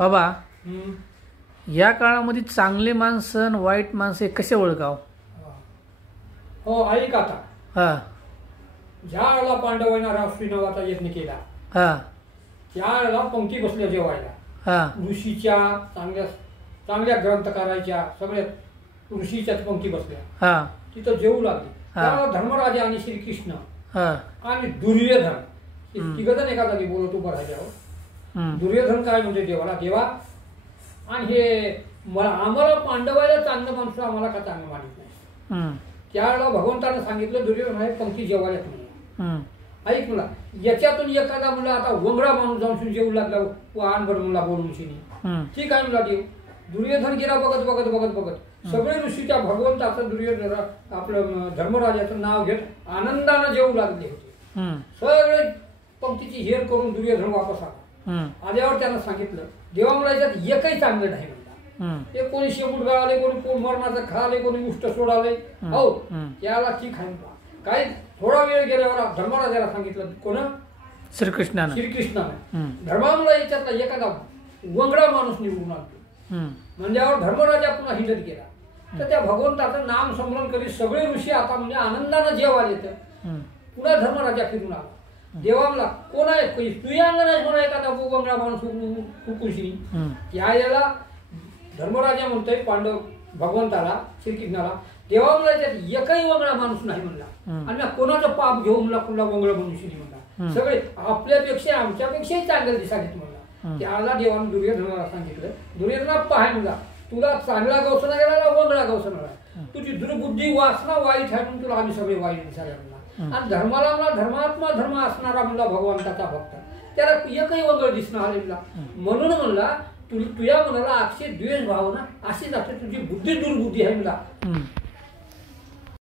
बाबा या काळामध्ये चांगले माणसं आणि वाईट माणसं हे कसे ओळखाव? हो ऐक आता. हा ज्या वेळेला पांडवांना राष्ट्रीय नावाचा यत्न केला हा त्या वेळेला पंक्ती बसल्या जेवायला. हा ऋषीच्या चांगल्या चांगल्या ग्रंथकाराच्या सगळ्या ऋषीच्याच पंक्ती बसल्या. हा तिथं जेवू लागली. त्यावेळेला धर्मराजा आणि श्रीकृष्ण हा आणि दुर्योधन तिघजण एका जागी बोलत उभं राहिल्यावर दुर्योधन काय म्हणजे देवाला, देवा आणि हे आम्हाला पांडवायला चांगलं माणूस आम्हाला का चांगलं मानित नाही. त्यावेळेला भगवंतानं सांगितलं दुर्योधन हे पंक्ती जेवायला म्हणून. ऐक मला, याच्यातून एखादा म्हणला आता वंगडा माणूस जाऊन जेवू लागला वाहनभर म्हणला बोलून शिनी ठीक आहे म्हणला देव. दुर्योधन गेला बघत बघत बघत बघत सगळे ऋषी त्या भगवंताचं दुर्योधन आपलं धर्मराजाचं नाव घेत आनंदानं जेवू लागले होते. सगळे पंक्तीची हेर करून दुर्योधन वापस आला. आल्यावर त्यानं सांगितलं देवा मला याच्यात एकही चांगलं नाही म्हणला. ते कोणी शेपूट गळाले, कोणी मरणाचं खाले, कोणी उष्ट सोडाले. हो त्याला ठीक आहे म्हणला. काही थोडा वेळ गेल्यावर धर्मराजाला सांगितलं कोण? श्रीकृष्णानं. धर्मामुळे याच्यातला एखादा वंगडा माणूस निवडून आणतो म्हणल्यावर धर्मराजा पुन्हा हिंडत गेला. तर त्या भगवंताचं नाम स्मरण करीत सगळे ऋषी आता म्हणजे आनंदानं जेवायला येतं. पुन्हा धर्मराजा फिरून आला. देवा मला कोण आहे तुझ्या अंगणात कोण एखादा वंगडा माणूस हुकुशी. याला धर्मराजा म्हणतोय पांडव भगवंताला श्रीकृष्णाला, देवा मला त्यात एकही वंगडा माणूस नाही म्हणला आणि कोणाचं पाप घेऊन मला कुठला वंगडा मनुष्य म्हणला. सगळे आपल्यापेक्षा आमच्यापेक्षाही चांगलं दिसायला म्हणला. त्याला देवानं दुर्योधनाला सांगितलं दुर्योधना पाहाय म्हणला तुला चांगला गवसना गेला वंगडा गवसना तुझी दुर्बुद्धी वासना वाईट आहे म्हणून तुला आम्ही सगळे वाईट दिसायला म्हणला. आणि धर्माला म्हणला धर्मात्मा धर्म असणारा म्हणला भगवंताचा भक्त त्याला एकही वंगड दिसणार म्हणला. म्हणून म्हणला तुझ्या मनाला अक्षय द्वेष भावना अशी जाते तुझी बुद्धी दुर्बुद्धी आहे म्हणला.